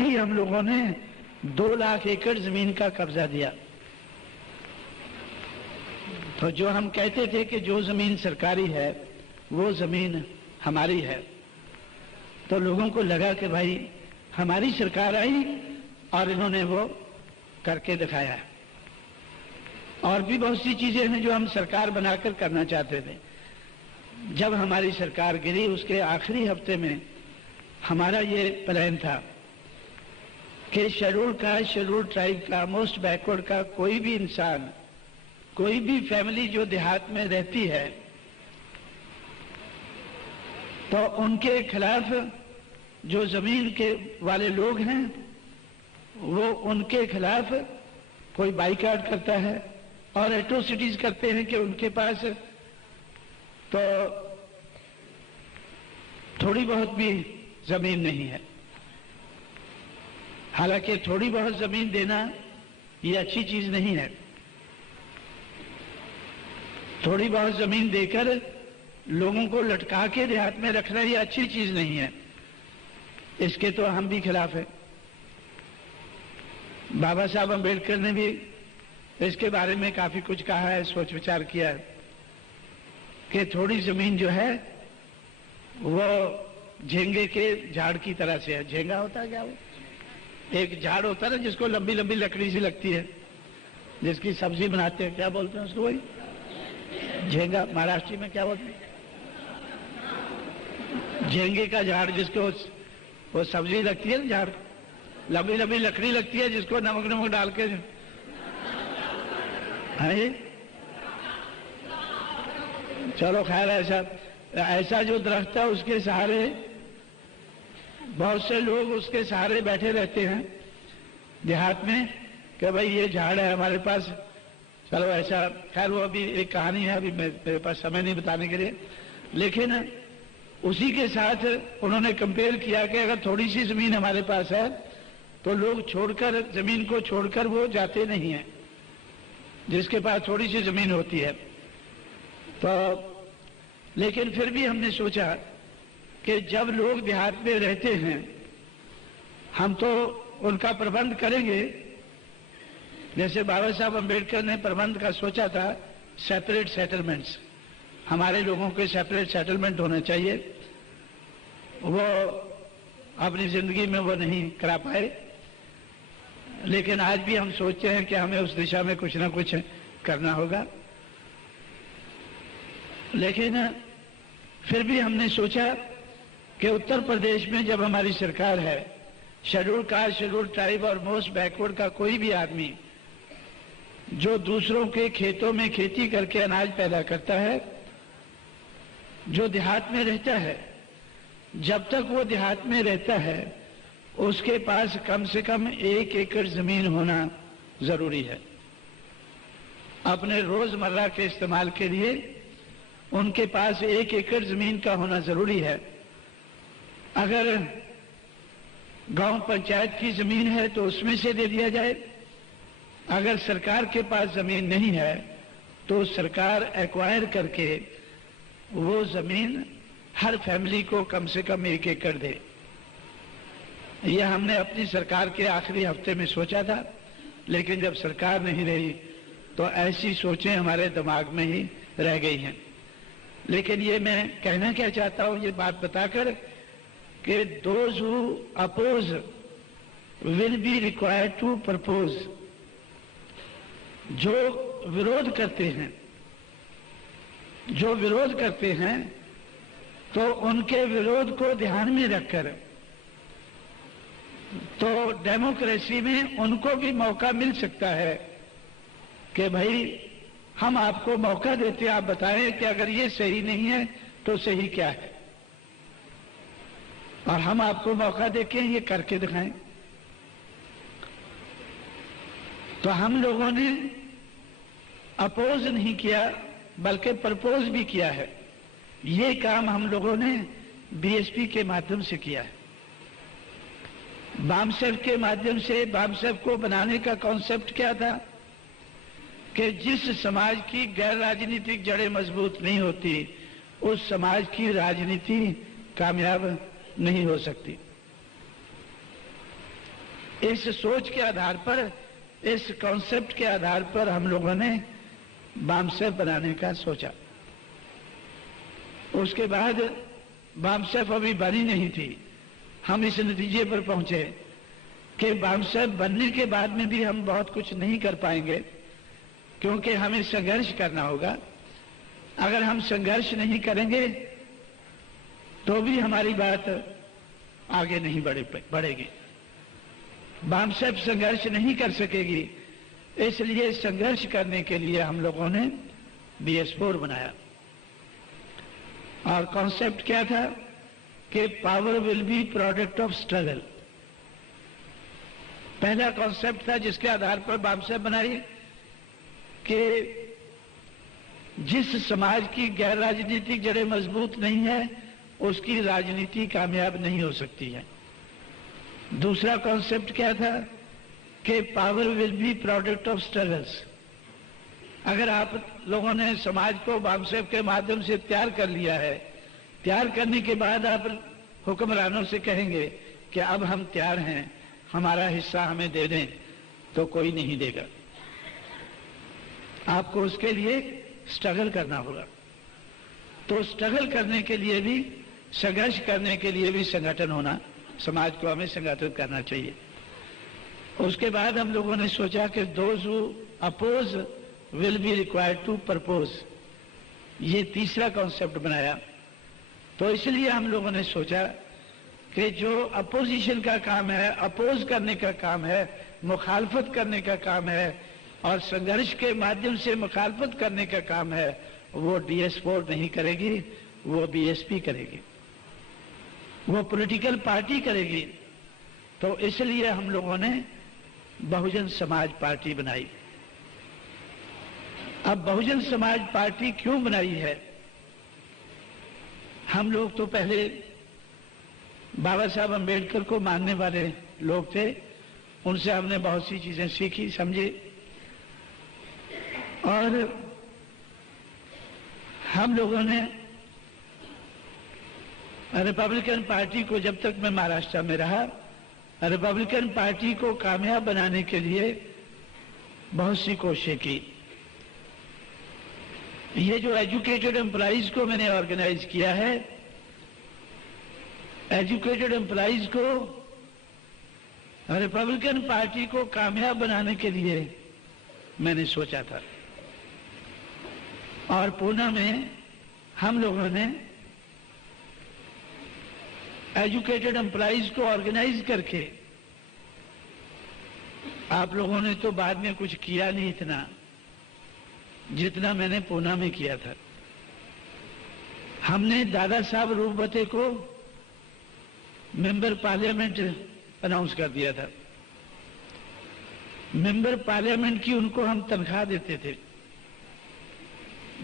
ही हम लोगों ने 2 लाख एकड़ जमीन का कब्जा दिया। तो जो हम कहते थे कि जो जमीन सरकारी है वो जमीन हमारी है, तो लोगों को लगा कि भाई हमारी सरकार आई और इन्होंने वो करके दिखाया। और भी बहुत सी चीजें हैं जो हम सरकार बनाकर करना चाहते थे। जब हमारी सरकार गिरी उसके आखिरी हफ्ते में हमारा ये प्लान था कि शेड्यूल का, शेड्यूल ट्राइब का, मोस्ट बैकवर्ड का कोई भी इंसान, कोई भी फैमिली जो देहात में रहती है, तो उनके खिलाफ जो जमीन के वाले लोग हैं वो उनके खिलाफ कोई बाइकाट करता है और एट्रोसिटीज करते हैं कि उनके पास तो थोड़ी बहुत भी जमीन नहीं है। हालांकि थोड़ी बहुत जमीन देना ये अच्छी चीज नहीं है। थोड़ी बहुत जमीन देकर लोगों को लटका के देहात में रखना ये अच्छी चीज नहीं है। इसके तो हम भी खिलाफ है। बाबा साहब अम्बेडकर ने भी इसके बारे में काफी कुछ कहा है, सोच विचार किया है कि थोड़ी जमीन जो है वो झेंगे के झाड़ की तरह से है। झेंगा होता है क्या? वो एक झाड़ होता है ना जिसको लंबी लंबी लकड़ी सी लगती है, जिसकी सब्जी बनाते हैं, क्या बोलते हैं उसको? वही झेंगा। महाराष्ट्र में क्या बोलते हैं? झेंगे का झाड़, जिसको वो सब्जी लगती है ना, झाड़ लंबी लंबी लकड़ी लगती है जिसको नमक नमक डाल के है। चलो खैर, ऐसा जो दरख्त है उसके सहारे बहुत से लोग उसके सहारे बैठे रहते हैं देहात में कि भाई ये झाड़ है हमारे पास। चलो ऐसा, खैर वो अभी एक कहानी है, अभी मेरे पास समय नहीं बताने के लिए। लेकिन उसी के साथ उन्होंने कंपेयर किया कि अगर थोड़ी सी जमीन हमारे पास है तो लोग छोड़कर, जमीन को छोड़कर वो जाते नहीं हैं जिसके पास थोड़ी सी जमीन होती है। तो लेकिन फिर भी हमने सोचा कि जब लोग देहात में रहते हैं हम तो उनका प्रबंध करेंगे। जैसे बाबा साहब अम्बेडकर ने प्रबंध का सोचा था, सेपरेट सेटलमेंट्स, हमारे लोगों के सेपरेट सेटलमेंट होने चाहिए। वो अपनी जिंदगी में वो नहीं करा पाए, लेकिन आज भी हम सोचते हैं कि हमें उस दिशा में कुछ ना कुछ करना होगा। लेकिन फिर भी हमने सोचा कि उत्तर प्रदेश में जब हमारी सरकार है, शेड्यूल कास्ट, शेड्यूल ट्राइब और मोस्ट बैकवर्ड का कोई भी आदमी जो दूसरों के खेतों में खेती करके अनाज पैदा करता है, जो देहात में रहता है, जब तक वो देहात में रहता है उसके पास कम से कम 1 एकड़ जमीन होना जरूरी है। अपने रोजमर्रा के इस्तेमाल के लिए उनके पास 1 एकड़ जमीन का होना जरूरी है। अगर गांव पंचायत की जमीन है तो उसमें से दे दिया जाए। अगर सरकार के पास जमीन नहीं है तो सरकार एक्वायर करके वो जमीन हर फैमिली को कम से कम 1 एकड़ दे। यह हमने अपनी सरकार के आखिरी हफ्ते में सोचा था, लेकिन जब सरकार नहीं रही तो ऐसी सोचें हमारे दिमाग में ही रह गई हैं। लेकिन ये मैं कहना क्या चाहता हूं, ये बात बताकर कि those who oppose will be required to propose. जो विरोध करते हैं, जो विरोध करते हैं तो उनके विरोध को ध्यान में रखकर तो डेमोक्रेसी में उनको भी मौका मिल सकता है कि भाई हम आपको मौका देते हैं, आप बताएं कि अगर ये सही नहीं है तो सही क्या है, और हम आपको मौका देके ये करके दिखाएं। तो हम लोगों ने अपोज नहीं किया बल्कि प्रपोज भी किया है। ये काम हम लोगों ने बीएसपी के माध्यम से किया है। बामसेफ के माध्यम से, बामसेफ को बनाने का कॉन्सेप्ट क्या था कि जिस समाज की गैर राजनीतिक जड़ें मजबूत नहीं होती उस समाज की राजनीति कामयाब नहीं हो सकती। इस सोच के आधार पर, इस कॉन्सेप्ट के आधार पर हम लोगों ने बामसेफ बनाने का सोचा। उसके बाद बामसेफ अभी बनी नहीं थी। हम इस नतीजे पर पहुंचे कि बामसेफ बनने के बाद में भी हम बहुत कुछ नहीं कर पाएंगे, क्योंकि हमें संघर्ष करना होगा। अगर हम संघर्ष नहीं करेंगे तो भी हमारी बात आगे नहीं बढ़ेगी। बामसेफ संघर्ष नहीं कर सकेगी, इसलिए संघर्ष करने के लिए हम लोगों ने BS4 बनाया। और कॉन्सेप्ट क्या था कि power will be product of struggle. पहला कॉन्सेप्ट था जिसके आधार पर बामसेफ बनाई कि जिस समाज की गैर राजनीतिक जड़ें मजबूत नहीं है उसकी राजनीति कामयाब नहीं हो सकती है। दूसरा कॉन्सेप्ट क्या था कि power will be product of struggles. अगर आप लोगों ने समाज को बामसेफ के माध्यम से तैयार कर लिया है, तैयार करने के बाद आप हुक्मरानों से कहेंगे कि अब हम तैयार हैं, हमारा हिस्सा हमें दे दें, तो कोई नहीं देगा। आपको उसके लिए स्ट्रगल करना होगा। तो स्ट्रगल करने के लिए भी, संघर्ष करने के लिए भी संगठन होना, समाज को हमें संगठित करना चाहिए। उसके बाद हम लोगों ने सोचा कि those who oppose will be required to propose. ये तीसरा कॉन्सेप्ट बनाया। तो इसलिए हम लोगों ने सोचा कि जो अपोजिशन का काम है, अपोज करने का काम है, मुखालफत करने का काम है और संघर्ष के माध्यम से मुखालफत करने का काम है, वो DS4 नहीं करेगी, वो BSP करेगी, वो पॉलिटिकल पार्टी करेगी। तो इसलिए हम लोगों ने बहुजन समाज पार्टी बनाई। अब बहुजन समाज पार्टी क्यों बनाई है? हम लोग तो पहले बाबा साहब अम्बेडकर को मानने वाले लोग थे, उनसे हमने बहुत सी चीजें सीखी, समझी, और हम लोगों ने रिपब्लिकन पार्टी को, जब तक मैं महाराष्ट्र में रहा, रिपब्लिकन पार्टी को कामयाब बनाने के लिए बहुत सी कोशिशें की। ये जो एजुकेटेड एम्प्लॉइज को मैंने ऑर्गेनाइज किया है, एजुकेटेड एम्प्लॉइज को रिपब्लिकन पार्टी को कामयाब बनाने के लिए मैंने सोचा था। और पूना में हम लोगों ने एजुकेटेड एम्प्लॉइज को ऑर्गेनाइज करके, आप लोगों ने तो बाद में कुछ किया नहीं इतना जितना मैंने पूना में किया था। हमने दादा साहब रूपवते को मेंबर पार्लियामेंट अनाउंस कर दिया था। मेंबर पार्लियामेंट की उनको हम तनख्वाह देते थे,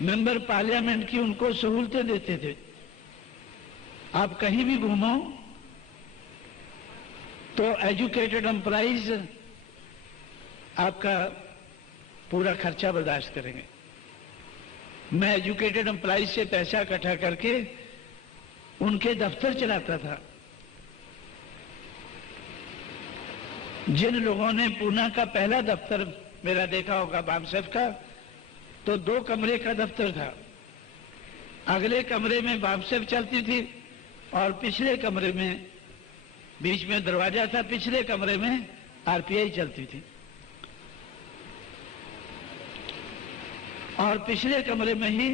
मेंबर पार्लियामेंट की उनको सहूलतें देते थे। आप कहीं भी घूमो तो एजुकेटेड एम्प्लॉइज आपका पूरा खर्चा बर्दाश्त करेंगे। मैं एजुकेटेड एम्प्लॉइज से पैसा इकट्ठा करके उनके दफ्तर चलाता था। जिन लोगों ने पूना का पहला दफ्तर मेरा देखा होगा बामसेफ का, तो 2 कमरे का दफ्तर था। अगले कमरे में बामसेफ चलती थी और पिछले कमरे में, बीच में दरवाजा था, पिछले कमरे में RPI चलती थी। और पिछले कमरे में ही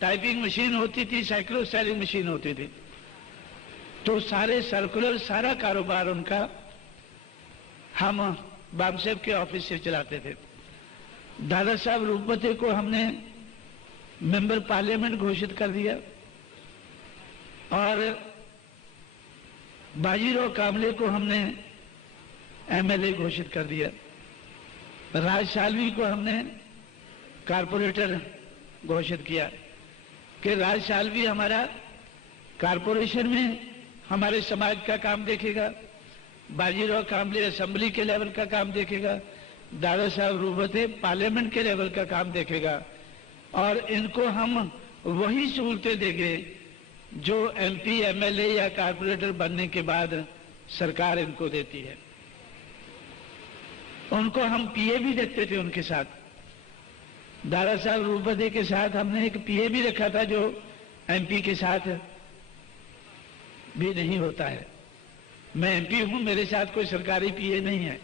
टाइपिंग मशीन होती थी, साइक्लोस्टाइलिंग मशीन होती थी। तो सारे सर्कुलर, सारा कारोबार उनका हम बामसेफ के ऑफिस से चलाते थे। दादा साहब रूपवते को हमने मेंबर पार्लियामेंट घोषित कर दिया और बाजीराव कामले को हमने MLA घोषित कर दिया। राज सालवी को हमने कारपोरेटर घोषित किया कि राज सालवी हमारा कारपोरेशन में हमारे समाज का काम देखेगा, बाजीराव कामले असेंबली के लेवल का काम देखेगा, दादा साहब रूपवते पार्लियामेंट के लेवल का काम देखेगा। और इनको हम वही सहूलतें देंगे जो MP, MLA या कारपोरेटर बनने के बाद सरकार इनको देती है। उनको हम पीए भी रखते थे उनके साथ। दारा साहब रूपदे के साथ हमने एक पीए भी रखा था जो एमपी के साथ भी नहीं होता है। मैं एमपी हूं, मेरे साथ कोई सरकारी पीए नहीं है,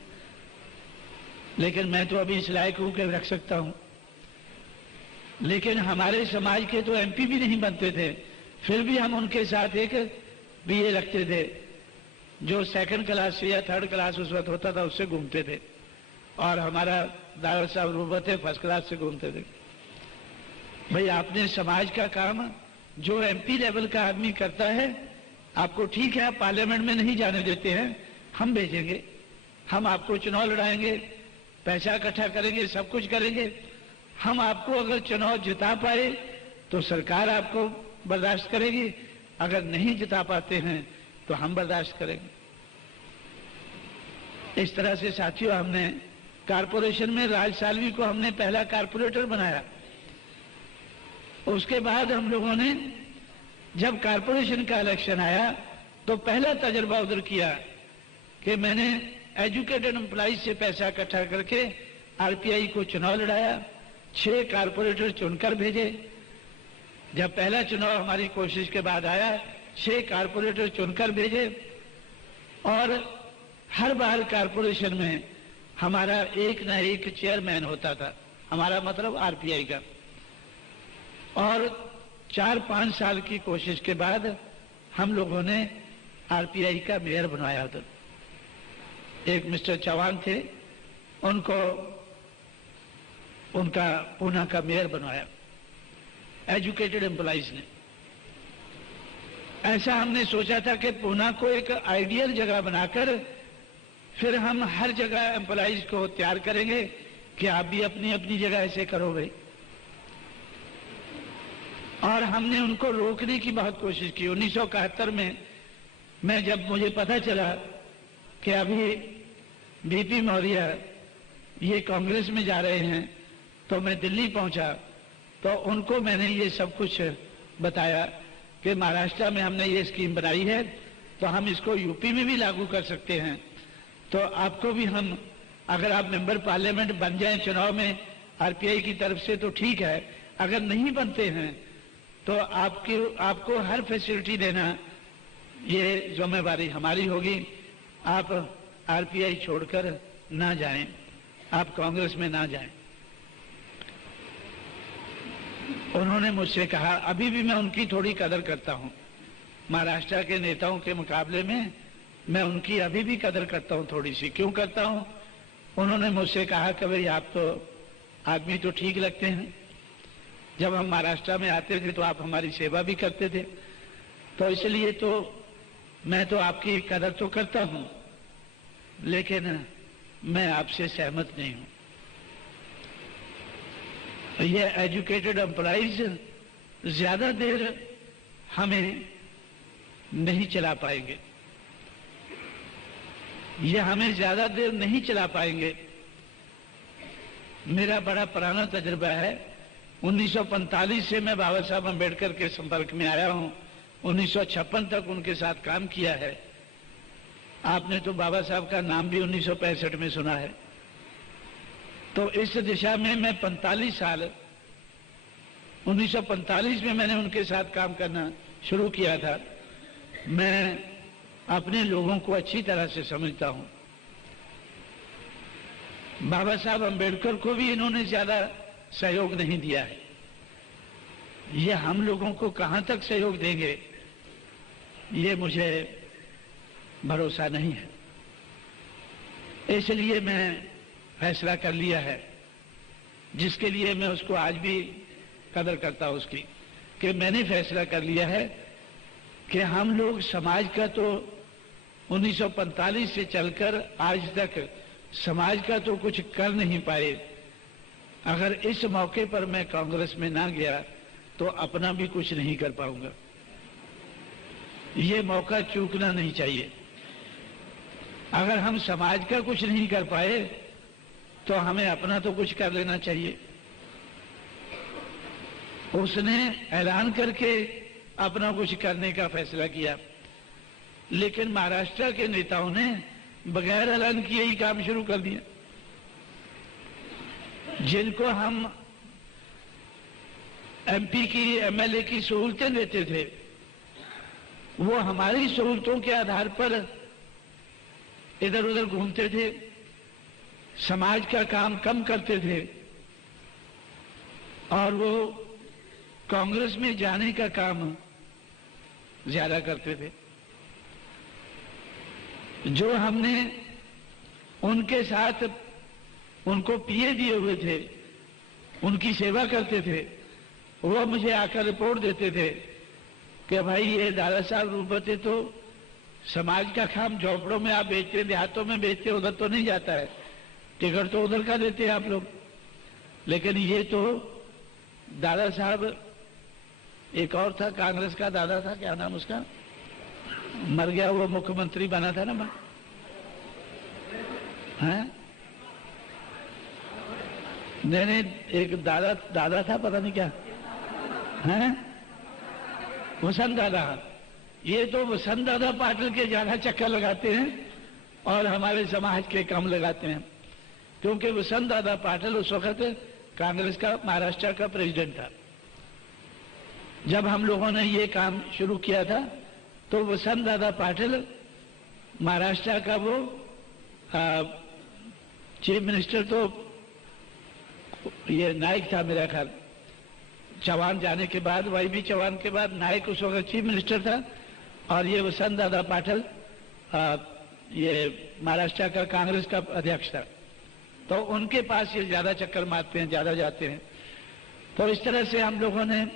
लेकिन मैं तो अभी इस लायक हूं कि रख सकता हूं। लेकिन हमारे समाज के तो एमपी भी नहीं बनते थे, फिर भी हम उनके साथ एक पीए रखते थे जो सेकंड क्लास से या थर्ड क्लास उस वक्त होता था उससे घूमते थे, और हमारा दारा साहब रूपदे फर्स्ट क्लास से घूमते थे। भाई आपने समाज का काम जो एमपी लेवल का आदमी करता है, आपको ठीक है आप पार्लियामेंट में नहीं जाने देते हैं, हम भेजेंगे, हम आपको चुनाव लड़ाएंगे, पैसा इकट्ठा करेंगे, सब कुछ करेंगे। हम आपको अगर चुनाव जिता पाए तो सरकार आपको बर्दाश्त करेगी, अगर नहीं जिता पाते हैं तो हम बर्दाश्त करेंगे। इस तरह से साथियों हमने कारपोरेशन में राज सालवी को हमने पहला कारपोरेटर बनाया। उसके बाद हम लोगों ने जब कारपोरेशन का इलेक्शन आया तो पहला तजर्बा उधर किया कि मैंने एजुकेटेड एम्प्लॉइज से पैसा इकट्ठा करके आरपीआई को चुनाव लड़ाया, 6 कारपोरेटर चुनकर भेजे। जब पहला चुनाव हमारी कोशिश के बाद आया, 6 कारपोरेटर चुनकर भेजे, और हर बार कारपोरेशन में हमारा एक ना एक चेयरमैन होता था, हमारा मतलब आरपीआई का। और 4-5 साल की कोशिश के बाद हम लोगों ने आरपीआई का मेयर बनवाया था। एक मिस्टर चौहान थे, उनको उनका पूना का मेयर बनवाया एजुकेटेड एम्प्लॉइज ने। ऐसा हमने सोचा था कि पूना को एक आइडियल जगह बनाकर फिर हम हर जगह एम्प्लॉइज को तैयार करेंगे कि आप भी अपनी अपनी जगह ऐसे करो भाई। और हमने उनको रोकने की बहुत कोशिश की। 1971 में मैं जब मुझे पता चला कि अभी बीपी मौर्य ये कांग्रेस में जा रहे हैं, तो मैं दिल्ली पहुंचा, तो उनको मैंने ये सब कुछ बताया कि महाराष्ट्र में हमने ये स्कीम बनाई है, तो हम इसको यूपी में भी लागू कर सकते हैं। तो आपको भी हम, अगर आप मेंबर पार्लियामेंट बन जाएं चुनाव में आरपीआई की तरफ से तो ठीक है, अगर नहीं बनते हैं तो आपको हर फैसिलिटी देना ये जिम्मेवारी हमारी होगी। आप आरपीआई छोड़कर ना जाएं, आप कांग्रेस में ना जाएं। उन्होंने मुझसे कहा, अभी भी मैं उनकी थोड़ी कदर करता हूं, महाराष्ट्र के नेताओं के मुकाबले में मैं उनकी अभी भी कदर करता हूं थोड़ी सी। क्यों करता हूं? उन्होंने मुझसे कहा कि भाई आप तो आदमी तो ठीक लगते हैं, जब हम महाराष्ट्र में आते थे तो आप हमारी सेवा भी करते थे, तो इसलिए तो मैं तो आपकी कदर तो करता हूं, लेकिन मैं आपसे सहमत नहीं हूं। ये एजुकेटेड एम्प्लॉइज ज्यादा देर हमें नहीं चला पाएंगे, ये हमें ज्यादा देर नहीं चला पाएंगे। मेरा बड़ा पुराना तजुर्बा है, 1945 से मैं बाबा साहब अम्बेडकर के संपर्क में आया हूं, 1956 तक उनके साथ काम किया है। आपने तो बाबा साहब का नाम भी 1965 में सुना है। तो इस दिशा में मैं 45 साल, 1945 में मैंने उनके साथ काम करना शुरू किया था। मैं अपने लोगों को अच्छी तरह से समझता हूं। बाबा साहब अम्बेडकर को भी इन्होंने ज्यादा सहयोग नहीं दिया है, ये हम लोगों को कहां तक सहयोग देंगे ये मुझे भरोसा नहीं है। इसलिए मैं फैसला कर लिया है, जिसके लिए मैं उसको आज भी कदर करता हूं उसकी, कि मैंने फैसला कर लिया है कि हम लोग समाज का तो 1945 से चलकर आज तक समाज का तो कुछ कर नहीं पाए। अगर इस मौके पर मैं कांग्रेस में ना गया तो अपना भी कुछ नहीं कर पाऊंगा। ये मौका चूकना नहीं चाहिए। अगर हम समाज का कुछ नहीं कर पाए तो हमें अपना तो कुछ कर लेना चाहिए। उसने ऐलान करके अपना कुछ करने का फैसला किया, लेकिन महाराष्ट्र के नेताओं ने बगैर ऐलान किए ही काम शुरू कर दिया। जिनको हम एमपी की एमएलए की सहूलतें देते थे, वो हमारी सहूलतों के आधार पर इधर उधर घूमते थे, समाज का काम कम करते थे और वो कांग्रेस में जाने का काम ज्यादा करते थे। जो हमने उनके साथ उनको पीए दिए हुए थे, उनकी सेवा करते थे, वो मुझे आकर रिपोर्ट देते थे कि भाई ये दादा साहब रूपते तो समाज का काम झोपड़ों में आप बेचते, देहातों में बेचते, उधर तो नहीं जाता है, टिकट तो उधर का देते हैं आप लोग। लेकिन ये तो दादा साहब, एक और था कांग्रेस का दादा था, क्या नाम उसका, मर गया, वो मुख्यमंत्री बना था ना, हैं? नहीं, एक दादा था, पता नहीं क्या हैं, वसंत दादा। ये तो वसंत दादा पाटिल के ज्यादा चक्कर लगाते हैं और हमारे समाज के कम लगाते हैं, क्योंकि वसंत दादा पाटिल उस वक्त कांग्रेस का महाराष्ट्र का प्रेसिडेंट था। जब हम लोगों ने ये काम शुरू किया था तो वसंत दादा पाटिल महाराष्ट्र का वो चीफ मिनिस्टर, तो ये नाइक था मेरा ख्याल, चौहान जाने के बाद, वाईबी चौहान के बाद नाइक उस वक्त चीफ मिनिस्टर था और ये वसंत दादा पाटिल ये महाराष्ट्र का कांग्रेस का अध्यक्ष था। तो उनके पास ये ज्यादा चक्कर मारते हैं, ज्यादा जाते हैं। तो इस तरह से हम लोगों ने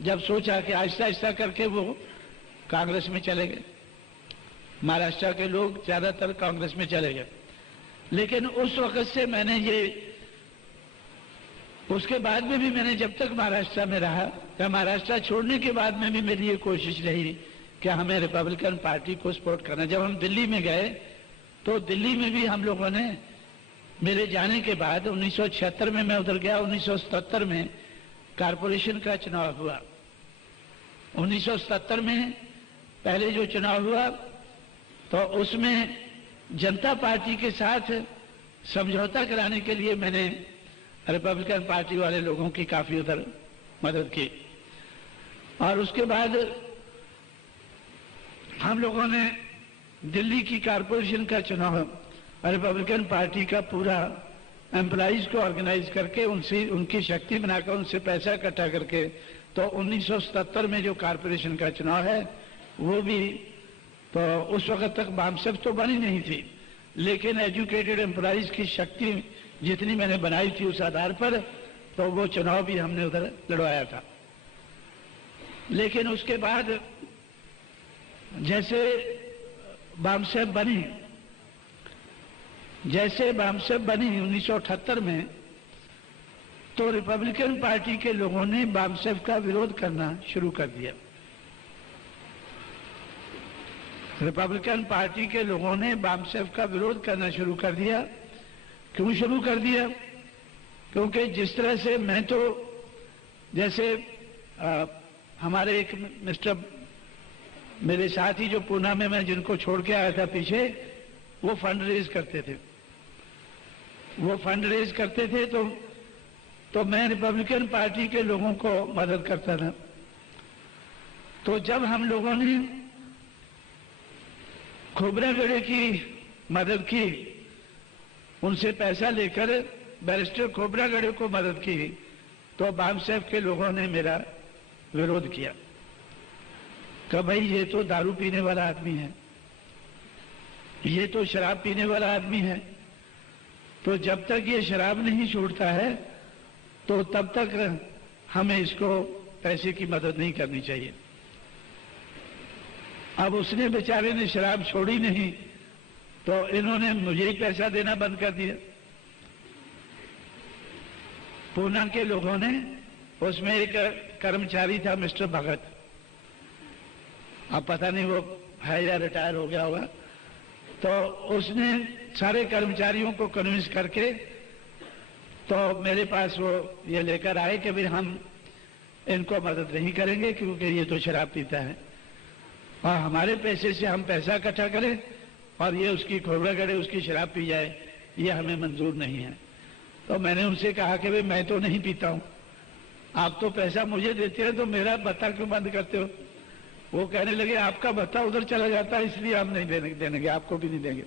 जब सोचा कि आहिस्ता आहिस्ता करके वो कांग्रेस में चले गए, महाराष्ट्र के लोग ज्यादातर कांग्रेस में चले गए। लेकिन उस वक्त से मैंने ये, उसके बाद में भी मैंने जब तक महाराष्ट्र में रहा, या महाराष्ट्र छोड़ने के बाद में भी मेरी ये कोशिश रही कि हमें रिपब्लिकन पार्टी को सपोर्ट करना। जब हम दिल्ली में गए तो दिल्ली में भी हम लोगों ने, मेरे जाने के बाद 1976 में मैं उधर गया, 1977 में कारपोरेशन का चुनाव हुआ। 1977 में पहले जो चुनाव हुआ तो उसमें जनता पार्टी के साथ समझौता कराने के लिए मैंने रिपब्लिकन पार्टी वाले लोगों की काफी उधर मदद की। और उसके बाद हम लोगों ने दिल्ली की कारपोरेशन का चुनाव रिपब्लिकन पार्टी का पूरा एम्प्लॉइज को ऑर्गेनाइज करके, उनसे उनकी शक्ति बनाकर, उनसे पैसा इकट्ठा करके, तो 1977 में जो कारपोरेशन का चुनाव है वो भी, तो उस वक्त तक बामसेफ तो बनी नहीं थी, लेकिन एजुकेटेड एम्प्लॉइज की शक्ति जितनी मैंने बनाई थी उस आधार पर, तो वो चुनाव भी हमने उधर लड़वाया था। लेकिन उसके बाद जैसे बामसेफ बनी 1978 में, तो रिपब्लिकन पार्टी के लोगों ने बामसेफ का विरोध करना शुरू कर दिया। रिपब्लिकन पार्टी के लोगों ने बामसेफ का विरोध करना शुरू कर दिया। क्यों शुरू कर दिया? क्योंकि जिस तरह से मैं तो, जैसे हमारे एक मिस्टर, मेरे साथी जो पूना में मैं जिनको छोड़ के आया था पीछे, वो फंड रेज करते थे, तो मैं रिपब्लिकन पार्टी के लोगों को मदद करता था। तो जब हम लोगों ने खोबरागढ़े की मदद की, उनसे पैसा लेकर बैरिस्टर खोबरागढ़े को मदद की, तो बामसेफ के लोगों ने मेरा विरोध किया कि भाई ये तो दारू पीने वाला आदमी है, ये तो शराब पीने वाला आदमी है, तो जब तक ये शराब नहीं छोड़ता है तो तब तक हमें इसको पैसे की मदद नहीं करनी चाहिए। अब उसने बेचारे ने शराब छोड़ी नहीं, तो इन्होंने मुझे ही पैसा देना बंद कर दिया। पूना के लोगों ने, उसमें एक कर्मचारी था मिस्टर भगत, अब पता नहीं वो है या रिटायर हो गया होगा, तो उसने सारे कर्मचारियों को कन्विंस करके तो मेरे पास वो ये लेकर आए कि भाई हम इनको मदद नहीं करेंगे क्योंकि ये तो शराब पीता है, और हमारे पैसे से हम पैसा इकट्ठा करें और ये उसकी खोबरा गड़े, उसकी शराब पी जाए, ये हमें मंजूर नहीं है। तो मैंने उनसे कहा कि भाई मैं तो नहीं पीता हूं, आप तो पैसा मुझे देते हैं, तो मेरा भत्ता क्यों बंद करते हो? वो कहने लगे आपका भत्ता उधर चला जाता है इसलिए हम नहीं देंगे, आपको भी नहीं देंगे।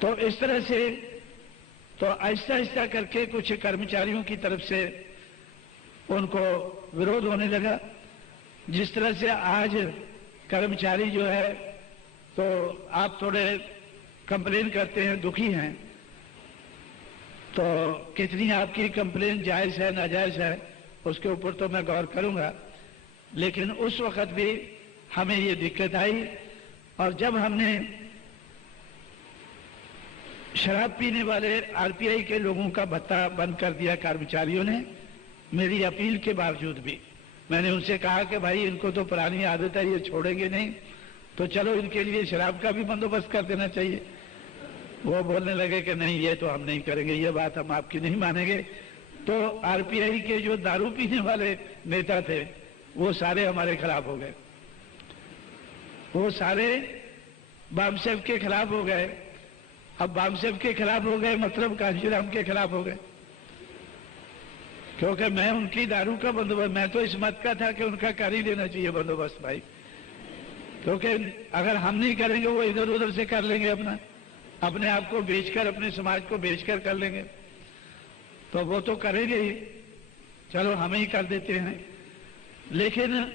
तो इस तरह से तो आहिस्ता आहिस्ता करके कुछ कर्मचारियों की तरफ से उनको विरोध होने लगा। जिस तरह से आज कर्मचारी जो है तो आप थोड़े कंप्लेन करते हैं, दुखी हैं, तो कितनी आपकी कंप्लेन जायज है नाजायज है उसके ऊपर तो मैं गौर करूंगा, लेकिन उस वक्त भी हमें ये दिक्कत आई। और जब हमने शराब पीने वाले आरपीआई के लोगों का भत्ता बंद कर दिया कर्मचारियों ने, मेरी अपील के बावजूद भी मैंने उनसे कहा कि भाई इनको तो पुरानी आदत है, ये छोड़ेंगे नहीं, तो चलो इनके लिए शराब का भी बंदोबस्त कर देना चाहिए। वो बोलने लगे कि नहीं ये तो हम नहीं करेंगे, ये बात हम आपकी नहीं मानेंगे। तो आरपीआई के जो दारू पीने वाले नेता थे वो सारे हमारे खिलाफ हो गए, वो सारे बामसेफ के खिलाफ हो गए। अब बामसेफ के खिलाफ हो गए मतलब कांशीराम के खिलाफ हो गए, क्योंकि मैं उनकी दारू का बंदोबस्त, मैं तो इस मत का था कि उनका कर ही देना चाहिए बंदोबस्त भाई, क्योंकि अगर हम नहीं करेंगे वो इधर उधर से कर लेंगे, अपने आप को बेचकर, अपने समाज को बेचकर कर लेंगे, तो वो तो करेंगे ही, चलो हम ही कर देते हैं। लेकिन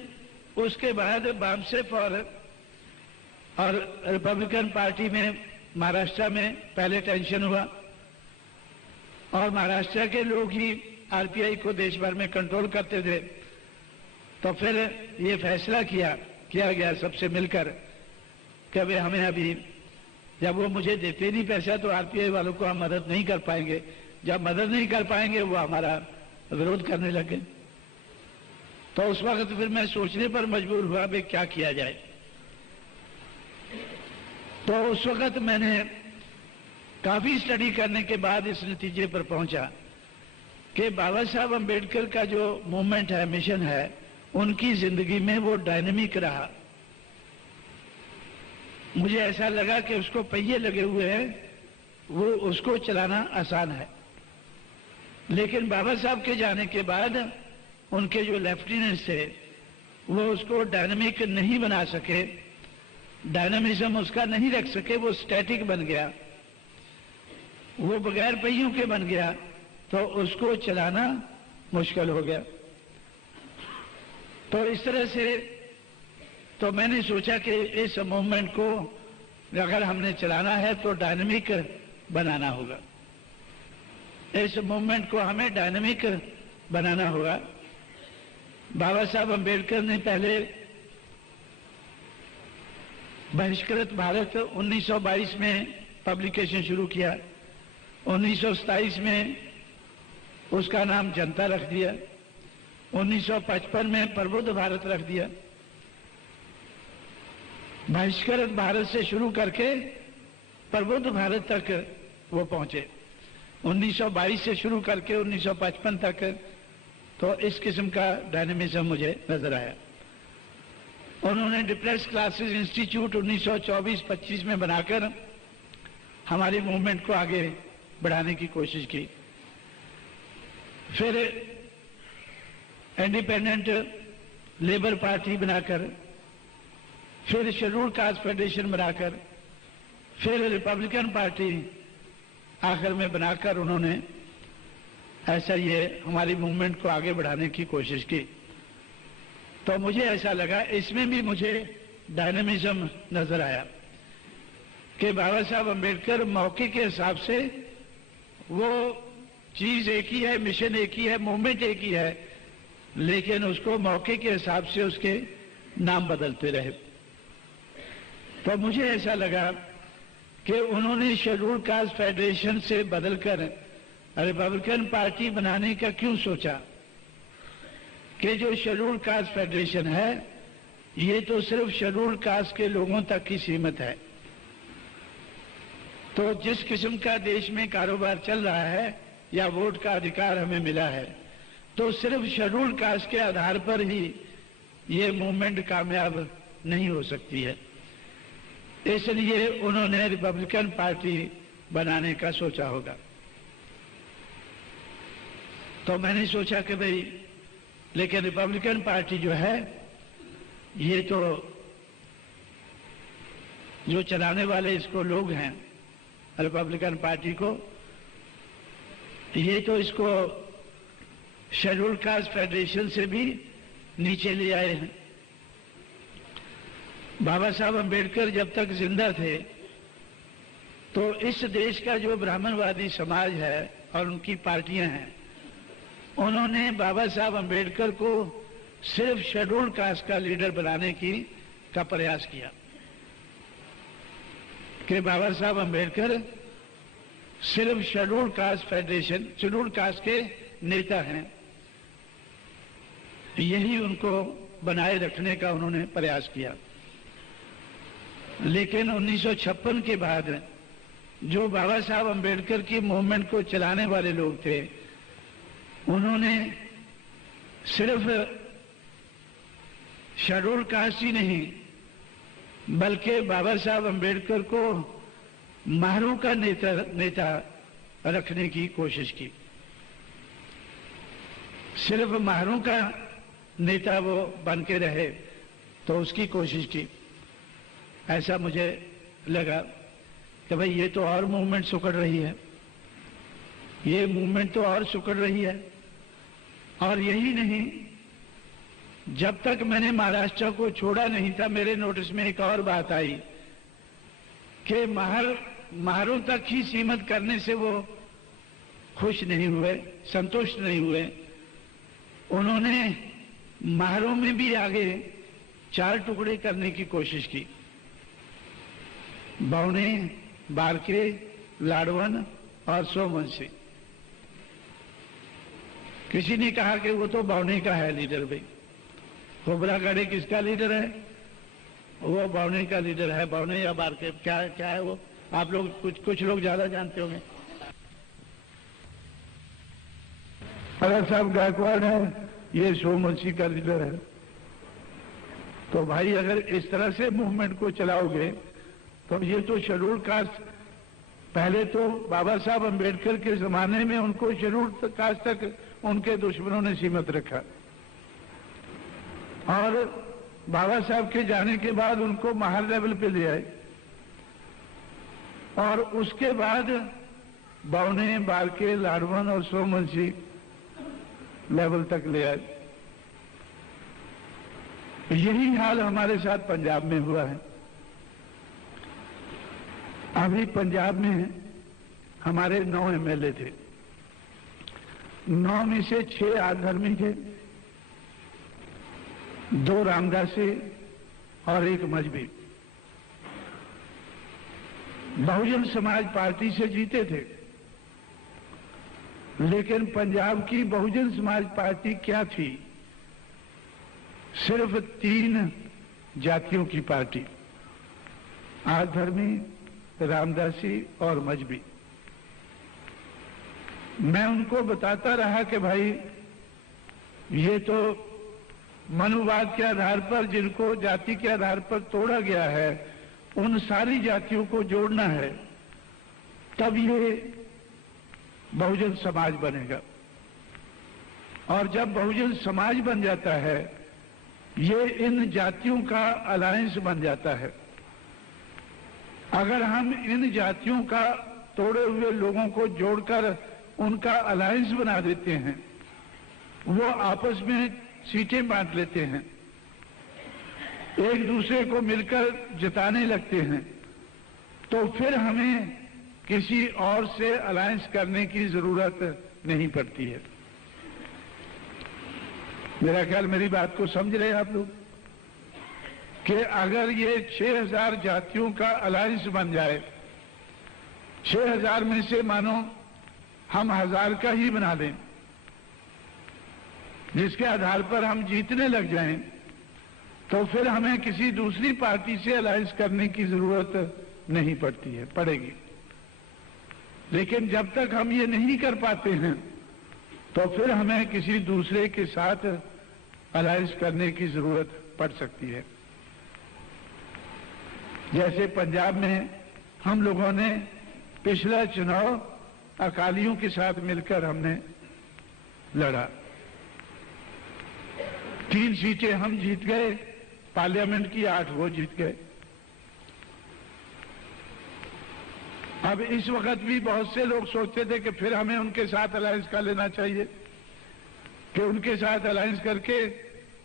उसके बाद बामसेफ और रिपब्लिकन पार्टी में महाराष्ट्र में पहले टेंशन हुआ और महाराष्ट्र के लोग ही आरपीआई को देश भर में कंट्रोल करते थे। तो फिर ये फैसला किया गया सबसे मिलकर कि भाई हमें अभी, जब वो मुझे देते नहीं पैसा तो आरपीआई वालों को हम मदद नहीं कर पाएंगे, जब मदद नहीं कर पाएंगे वो हमारा विरोध करने लगे। तो उस वक्त फिर मैं सोचने पर मजबूर हुआ भाई क्या किया जाए। तो उस वक्त मैंने काफी स्टडी करने के बाद इस नतीजे पर पहुंचा कि बाबा साहब अम्बेडकर का जो मूवमेंट है, मिशन है, उनकी जिंदगी में वो डायनेमिक रहा। मुझे ऐसा लगा कि उसको पहिए लगे हुए हैं, वो उसको चलाना आसान है। लेकिन बाबा साहब के जाने के बाद उनके जो लेफ्टिनेंट्स थे वो उसको डायनेमिक नहीं बना सके, डायनामिज्म उसका नहीं रख सके, वो स्टैटिक बन गया, वो बगैर पहियों के बन गया, तो उसको चलाना मुश्किल हो गया। तो इस तरह से तो मैंने सोचा कि इस मूवमेंट को अगर हमने चलाना है तो डायनेमिक बनाना होगा, इस मूवमेंट को हमें डायनेमिक बनाना होगा। बाबा साहब अम्बेडकर ने पहले बहिष्कृत भारत 1922 में पब्लिकेशन शुरू किया, 1927 में उसका नाम जनता रख दिया, 1955 में प्रबुद्ध भारत रख दिया। बहिष्कृत भारत से शुरू करके प्रबुद्ध भारत तक वो पहुंचे, 1922 से शुरू करके 1955 तक। तो इस किस्म का डायनेमिज्म मुझे नजर आया। उन्होंने डिप्रेस क्लासेस इंस्टीट्यूट 1924-25 में बनाकर हमारे मूवमेंट को आगे बढ़ाने की कोशिश की। फिर इंडिपेंडेंट लेबर पार्टी बनाकर, फिर शेड्यूल कास्ट फेडरेशन बनाकर, फिर रिपब्लिकन पार्टी आखिर में बनाकर उन्होंने ऐसा ये हमारी मूवमेंट को आगे बढ़ाने की कोशिश की। तो मुझे ऐसा लगा इसमें भी मुझे डायनेमिज्म नजर आया कि बाबा साहब अम्बेडकर मौके के हिसाब से, वो चीज एक ही है, मिशन एक ही है, मूवमेंट एक ही है, लेकिन उसको मौके के हिसाब से उसके नाम बदलते रहे। तो मुझे ऐसा लगा कि उन्होंने शेड्यूल कास्ट फेडरेशन से बदलकर रिपब्लिकन पार्टी बनाने का क्यों सोचा कि जो शेड्यूल कास्ट फेडरेशन है ये तो सिर्फ शेड्यूल कास्ट के लोगों तक ही सीमित है। तो जिस किस्म का देश में कारोबार चल रहा है या वोट का अधिकार हमें मिला है, तो सिर्फ शेड्यूल कास्ट के आधार पर ही ये मूवमेंट कामयाब नहीं हो सकती है। इसलिए उन्होंने रिपब्लिकन पार्टी बनाने का सोचा होगा। तो मैंने सोचा कि भाई लेकिन रिपब्लिकन पार्टी जो है ये तो जो चलाने वाले इसको लोग हैं रिपब्लिकन पार्टी को, ये तो इसको शेड्यूल कास्ट फेडरेशन से भी नीचे ले आए हैं। बाबा साहब अंबेडकर जब तक जिंदा थे तो इस देश का जो ब्राह्मणवादी समाज है और उनकी पार्टियां हैं, उन्होंने बाबा साहब अंबेडकर को सिर्फ शेड्यूल कास्ट का लीडर बनाने का प्रयास किया कि बाबा साहब अंबेडकर सिर्फ schedule caste federation, schedule caste के नेता हैं, यही उनको बनाए रखने का उन्होंने प्रयास किया। लेकिन 1956 के बाद जो बाबा साहब अंबेडकर की मूवमेंट को चलाने वाले लोग थे, उन्होंने सिर्फ शेड्यूल कास्ट ही नहीं बल्कि बाबा साहब अंबेडकर को महारों का नेता रखने की कोशिश की। सिर्फ महारों का नेता वो बन के रहे तो उसकी कोशिश की। ऐसा मुझे लगा कि भाई ये तो और मूवमेंट सुकड़ रही है, ये मूवमेंट तो और सुकड़ रही है। और यही नहीं, जब तक मैंने महाराष्ट्र को छोड़ा नहीं था मेरे नोटिस में एक और बात आई कि महारों तक ही सीमित करने से वो खुश नहीं हुए, संतुष्ट नहीं हुए। उन्होंने महारों में भी आगे 4 टुकड़े करने की कोशिश की, बावने, बारके, लाडवन और सोमवंशी। किसी ने कहा कि वो तो बावने का है लीडर। भाई खोबरागढ़े किसका लीडर है? वो बावने का लीडर है। बावने या बारके क्या है वो? आप लोग कुछ लोग ज्यादा जानते होंगे। अगर साहब गायकवाड़ है, ये सोमवंशी का लीडर है। तो भाई अगर इस तरह से मूवमेंट को चलाओगे तो ये तो शेड्यूल कास्ट, पहले तो बाबा साहब अंबेडकर के जमाने में उनको शेड्यूल कास्ट तक उनके दुश्मनों ने सीमित रखा और बाबा साहब के जाने के बाद उनको महार लेवल पे ले आए और उसके बाद बावने, बारके, लाडवन और सोमवंशी लेवल तक ले आए। यही हाल हमारे साथ पंजाब में हुआ है। अभी पंजाब में हमारे 9 एमएलए थे, 9 में से 6 आधर्मी थे, 2 रामदासी और 1 मजहबी। बहुजन समाज पार्टी से जीते थे, लेकिन पंजाब की बहुजन समाज पार्टी क्या थी? सिर्फ 3 जातियों की पार्टी, आधर्मी, रामदासी और मजहबी। मैं उनको बताता रहा कि भाई ये तो मनुवाद के आधार पर, जिनको जाति के आधार पर तोड़ा गया है, उन सारी जातियों को जोड़ना है, तब ये बहुजन समाज बनेगा। और जब बहुजन समाज बन जाता है, ये इन जातियों का अलायंस बन जाता है। अगर हम इन जातियों का तोड़े हुए लोगों को जोड़कर उनका अलायंस बना देते हैं, वो आपस में सीटें बांट लेते हैं, एक दूसरे को मिलकर जिताने लगते हैं, तो फिर हमें किसी और से अलायंस करने की जरूरत नहीं पड़ती है। मेरा ख्याल मेरी बात को समझ रहे हैं आप लोग कि अगर ये 6000 जातियों का अलायंस बन जाए, 6000 में से मानो हम 1000 का ही बना दें, जिसके आधार पर हम जीतने लग जाएं, तो फिर हमें किसी दूसरी पार्टी से अलायंस करने की जरूरत नहीं पड़ती है, पड़ेगी। लेकिन जब तक हम ये नहीं कर पाते हैं, तो फिर हमें किसी दूसरे के साथ अलायंस करने की जरूरत पड़ सकती है। जैसे पंजाब में हम लोगों ने पिछला चुनाव अकालियों के साथ मिलकर हमने लड़ा। 3 सीटें हम जीत गए, पार्लियामेंट की 8 वो जीत गए। अब इस वक्त भी बहुत से लोग सोचते थे कि फिर हमें उनके साथ अलायंस कर लेना चाहिए, कि उनके साथ अलायंस करके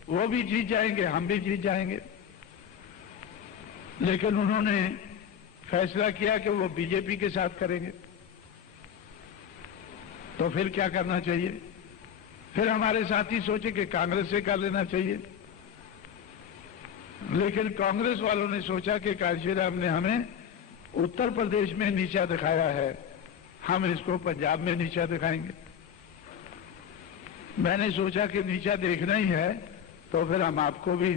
वो भी जीत जाएंगे, हम भी जीत जाएंगे। लेकिन उन्होंने फैसला किया कि वो बीजेपी के साथ करेंगे। तो फिर क्या करना चाहिए? फिर हमारे साथी सोचे कि कांग्रेस से कर लेना चाहिए। लेकिन कांग्रेस वालों ने सोचा कि काशीराम ने हमें उत्तर प्रदेश में नीचा दिखाया है, हम इसको पंजाब में नीचा दिखाएंगे। मैंने सोचा कि नीचा देखना ही है तो फिर हम आपको भी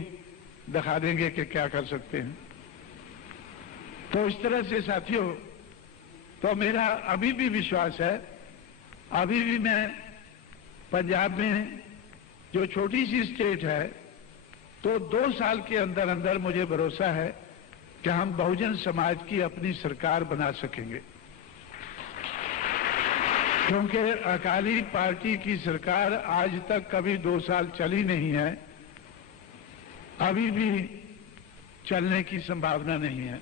दिखा देंगे कि क्या कर सकते हैं। तो इस तरह से साथियों, तो मेरा अभी भी विश्वास है, अभी भी मैं पंजाब में जो छोटी सी स्टेट है, तो 2 साल के अंदर अंदर मुझे भरोसा है कि हम बहुजन समाज की अपनी सरकार बना सकेंगे। क्योंकि अकाली पार्टी की सरकार आज तक कभी 2 साल चली नहीं है, अभी भी चलने की संभावना नहीं है।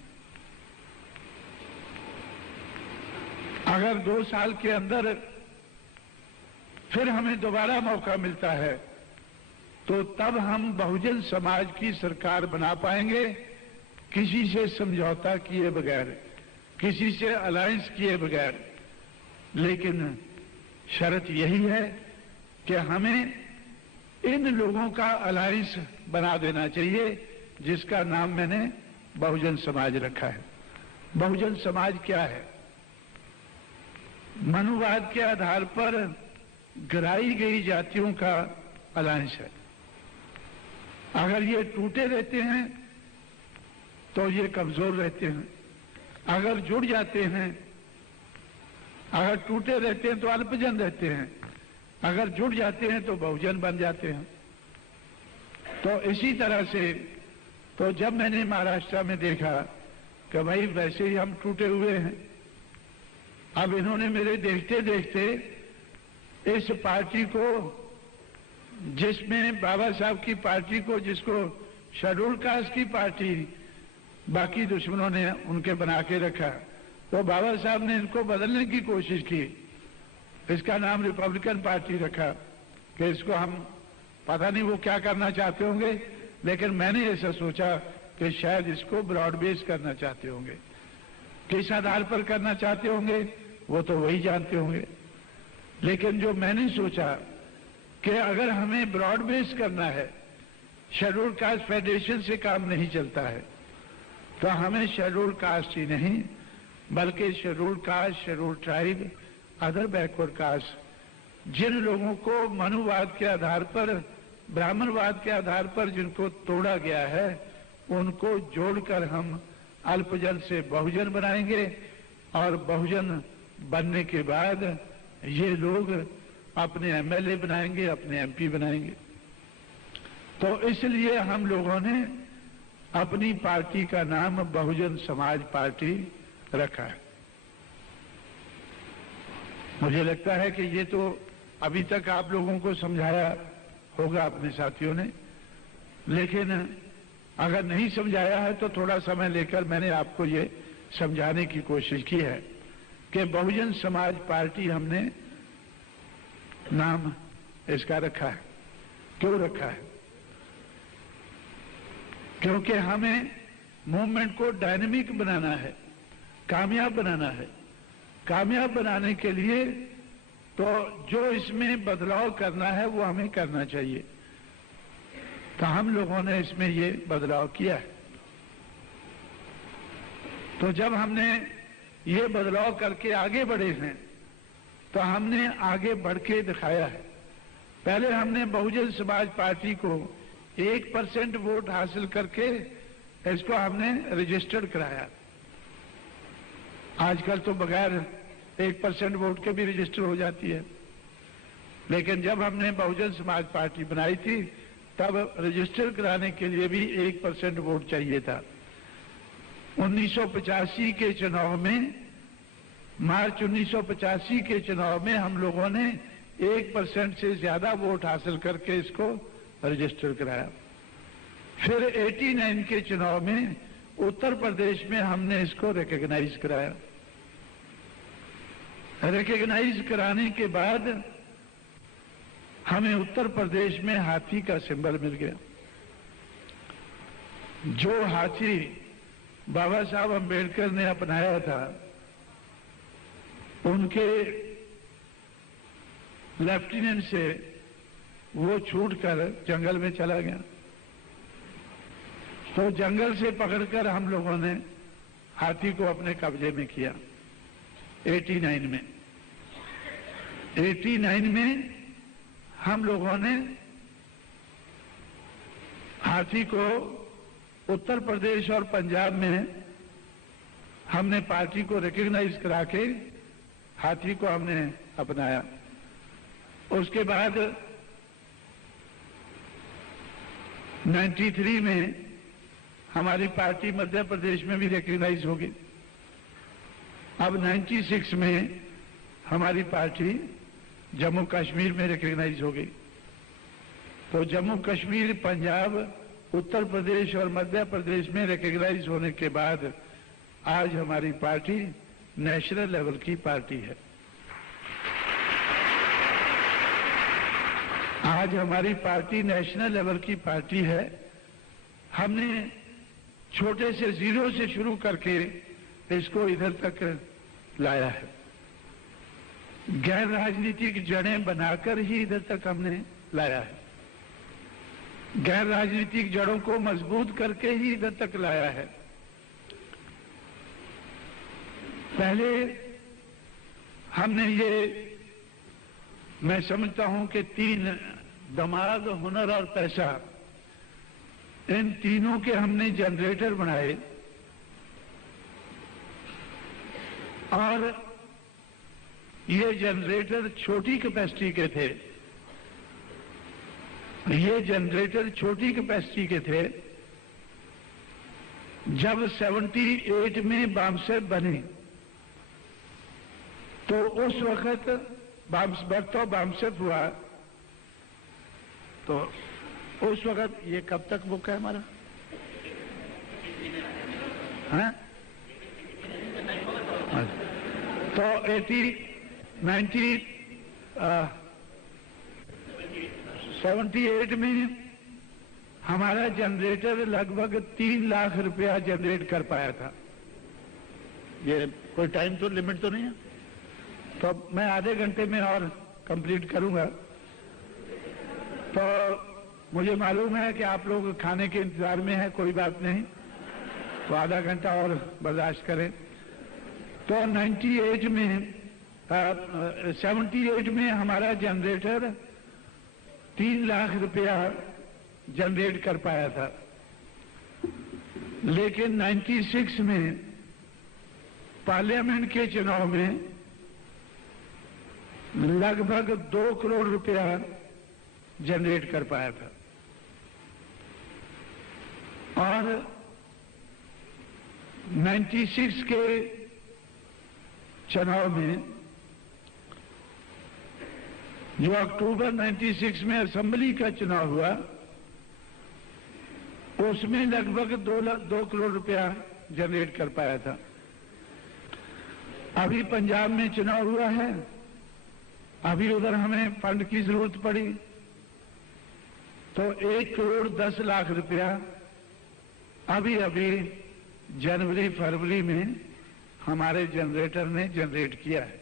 अगर 2 साल के अंदर फिर हमें दोबारा मौका मिलता है तो तब हम बहुजन समाज की सरकार बना पाएंगे, किसी से समझौता किए बगैर, किसी से अलायंस किए बगैर। लेकिन शर्त यही है कि हमें इन लोगों का अलायंस बना देना चाहिए जिसका नाम मैंने बहुजन समाज रखा है। बहुजन समाज क्या है? मनुवाद के आधार पर गिराई गई जातियों का अलायंस है। अगर ये टूटे रहते हैं तो ये कमजोर रहते हैं, अगर जुड़ जाते हैं, अगर टूटे रहते हैं तो अल्पजन रहते हैं, अगर जुड़ जाते हैं तो बहुजन बन जाते हैं। तो इसी तरह से तो जब मैंने महाराष्ट्र में देखा कि भाई वैसे ही हम टूटे हुए हैं, अब इन्होंने मेरे देखते देखते इस पार्टी को, जिसमें बाबा साहब की पार्टी को, जिसको शेड्यूल कास्ट की पार्टी बाकी दुश्मनों ने उनके बना के रखा, तो बाबा साहब ने इनको बदलने की कोशिश की। इसका नाम रिपब्लिकन पार्टी रखा कि इसको हम, पता नहीं वो क्या करना चाहते होंगे, लेकिन मैंने ऐसा सोचा कि शायद इसको ब्रॉड बेस करना चाहते होंगे। किस आधार पर करना चाहते होंगे वो तो वही जानते होंगे। लेकिन जो मैंने सोचा कि अगर हमें ब्रॉड बेस करना है, शेड्यूल कास्ट फेडरेशन से काम नहीं चलता है, तो हमें शेड्यूल कास्ट ही नहीं बल्कि schedule caste, schedule tribe, other backward caste, जिन लोगों को मनुवाद के आधार पर, ब्राह्मणवाद के आधार पर जिनको तोड़ा गया है, उनको जोड़कर हम अल्पजन से बहुजन बनाएंगे और बहुजन बनने के बाद ये लोग अपने एमएलए बनाएंगे, अपने एमपी बनाएंगे। तो इसलिए हम लोगों ने अपनी पार्टी का नाम बहुजन समाज पार्टी रखा है। मुझे लगता है कि ये तो अभी तक आप लोगों को समझाया होगा अपने साथियों ने, लेकिन अगर नहीं समझाया है तो थोड़ा समय लेकर मैंने आपको ये समझाने की कोशिश की है कि बहुजन समाज पार्टी हमने नाम इसका रखा है। क्यों रखा है? क्योंकि हमें मूवमेंट को डायनेमिक बनाना है, कामयाब बनाना है। कामयाब बनाने के लिए तो जो इसमें बदलाव करना है वो हमें करना चाहिए। तो हम लोगों ने इसमें ये बदलाव किया है। तो जब हमने ये बदलाव करके आगे बढ़े हैं तो हमने आगे बढ़ के दिखाया है। पहले हमने बहुजन समाज पार्टी को 1% वोट हासिल करके इसको हमने रजिस्टर्ड कराया। आजकल तो बगैर 1% वोट के भी रजिस्टर हो जाती है, लेकिन जब हमने बहुजन समाज पार्टी बनाई थी तब रजिस्टर कराने के लिए भी 1% वोट चाहिए था। 1985 के चुनाव में, मार्च 1985 के चुनाव में हम लोगों ने 1% से ज्यादा वोट हासिल करके इसको रजिस्टर कराया। फिर 89 के चुनाव में उत्तर प्रदेश में हमने इसको रिकॉग्नाइज कराया। रिकॉग्नाइज कराने के बाद हमें उत्तर प्रदेश में हाथी का सिंबल मिल गया। जो हाथी बाबा साहब अम्बेडकर ने अपनाया था, उनके लेफ्टिनेंट से वो छूटकर जंगल में चला गया। तो जंगल से पकड़कर हम लोगों ने हाथी को अपने कब्जे में किया। 89 में 89 में हम लोगों ने हाथी को उत्तर प्रदेश और पंजाब में हमने पार्टी को रिकॉग्नाइज करा के हाथी को हमने अपनाया। उसके बाद 93 में हमारी पार्टी मध्य प्रदेश में भी रिकॉग्नाइज होगी। अब 96 में हमारी पार्टी जम्मू कश्मीर में रिकॉग्नाइज हो गई। तो जम्मू कश्मीर, पंजाब, उत्तर प्रदेश और मध्य प्रदेश में रिकॉग्नाइज होने के बाद आज हमारी पार्टी नेशनल लेवल की पार्टी है। आज हमारी पार्टी नेशनल लेवल की पार्टी है। हमने छोटे से जीरो से शुरू करके इसको इधर तक लाया है। गैर राजनीतिक जड़ें बनाकर ही इधर तक हमने लाया है। गैर राजनीतिक जड़ों को मजबूत करके ही इधर तक लाया है। पहले हमने ये, मैं समझता हूं कि 3 दिमाग, हुनर और पैसा, इन तीनों के हमने जनरेटर बनाए और ये जनरेटर छोटी कैपेसिटी के थे। ये जनरेटर छोटी कैपेसिटी के थे। जब 78 में बामसेफ बने तो उस वक्त बामसेफ हुआ, तो उस वक्त, ये कब तक बुक है हमारा? हाँ? तो 78 में हमारा जनरेटर लगभग 3 लाख रुपया जनरेट कर पाया था। ये कोई टाइम तो लिमिट तो नहीं है, तो मैं आधे घंटे में और कंप्लीट करूंगा। तो मुझे मालूम है कि आप लोग खाने के इंतजार में हैं, कोई बात नहीं, तो आधा घंटा और बर्दाश्त करें। तो 78 में हमारा जनरेटर 3 लाख रुपया जनरेट कर पाया था। लेकिन 96 में पार्लियामेंट के चुनाव में लगभग 2 करोड़ रुपया जनरेट कर पाया था। और 96 के चुनाव में, जो अक्टूबर 96 में असेंबली का चुनाव हुआ, उसमें लगभग 2 करोड़ रुपया जनरेट कर पाया था। अभी पंजाब में चुनाव हुआ है, अभी उधर हमें फंड की जरूरत पड़ी, तो 1 करोड़ 10 लाख रुपया अभी जनवरी फरवरी में हमारे जनरेटर ने जनरेट किया है।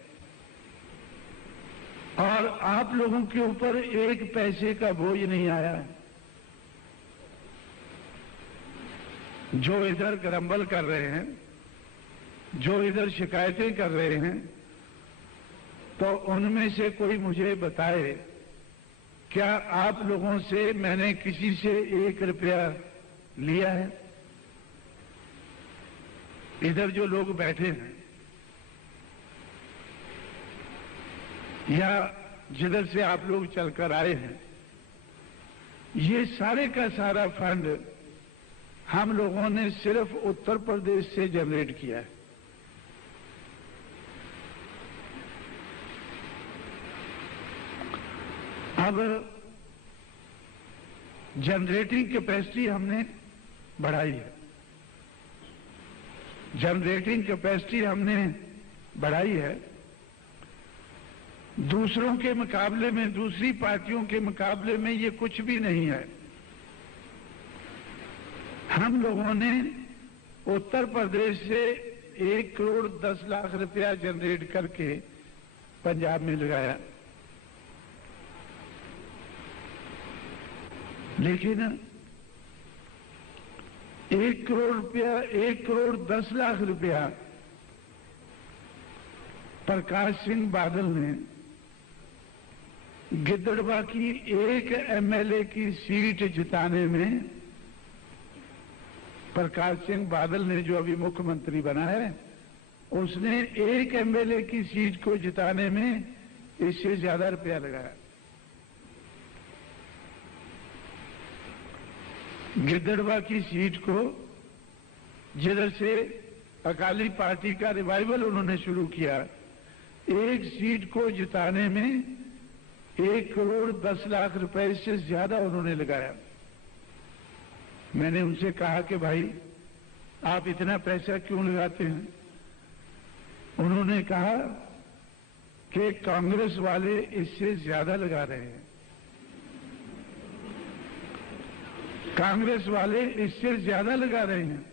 और आप लोगों के ऊपर 1 पैसे का बोझ नहीं आया है। जो इधर ग्रम्बल कर रहे हैं, जो इधर शिकायतें कर रहे हैं, तो उनमें से कोई मुझे बताए, क्या आप लोगों से मैंने किसी से 1 रुपया लिया है? इधर जो लोग बैठे हैं या जिधर से आप लोग चलकर आए हैं, ये सारे का सारा फंड हम लोगों ने सिर्फ उत्तर प्रदेश से जनरेट किया है। अब जनरेटिंग कैपेसिटी हमने बढ़ाई है, जनरेटिंग कैपेसिटी हमने बढ़ाई है। दूसरों के मुकाबले में, दूसरी पार्टियों के मुकाबले में ये कुछ भी नहीं है। हम लोगों ने उत्तर प्रदेश से 1 करोड़ 10 लाख रुपया जनरेट करके पंजाब में लगाया, लेकिन 1 करोड़ 10 लाख रुपया प्रकाश सिंह बादल ने गिद्दड़वा की एक एमएलए की सीट जिताने में, प्रकाश सिंह बादल ने जो अभी मुख्यमंत्री बना है, उसने एक एमएलए की सीट को जिताने में इससे ज्यादा रुपया लगाया। गिद्दड़वा की सीट को, जिधर से अकाली पार्टी का रिवाइवल उन्होंने शुरू किया, एक सीट को जिताने में 1 करोड़ 10 लाख रुपए से ज्यादा उन्होंने लगाया। मैंने उनसे कहा कि भाई आप इतना पैसा क्यों लगाते हैं? उन्होंने कहा कि कांग्रेस वाले इससे ज्यादा लगा रहे हैं, कांग्रेस वाले इससे ज्यादा लगा रहे हैं।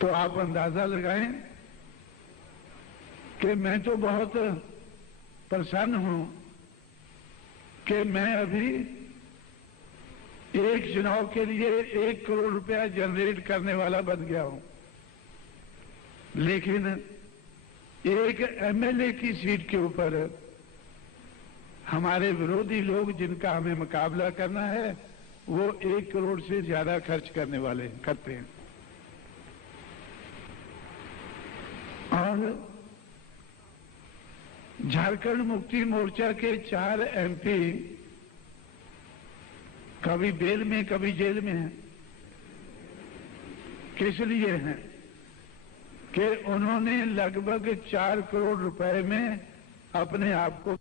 तो आप अंदाजा लगाएं कि मैं तो बहुत प्रसन्न हूं कि मैं अभी एक चुनाव के लिए 1 करोड़ रुपया जनरेट करने वाला बन गया हूं, लेकिन एक एमएलए की सीट के ऊपर हमारे विरोधी लोग, जिनका हमें मुकाबला करना है, वो 1 करोड़ से ज्यादा खर्च करते हैं। और झारखंड मुक्ति मोर्चा के 4 एमपी कभी बेल में कभी जेल में हैं। किस लिए हैं? कि उन्होंने लगभग 4 करोड़ रुपए में अपने आप को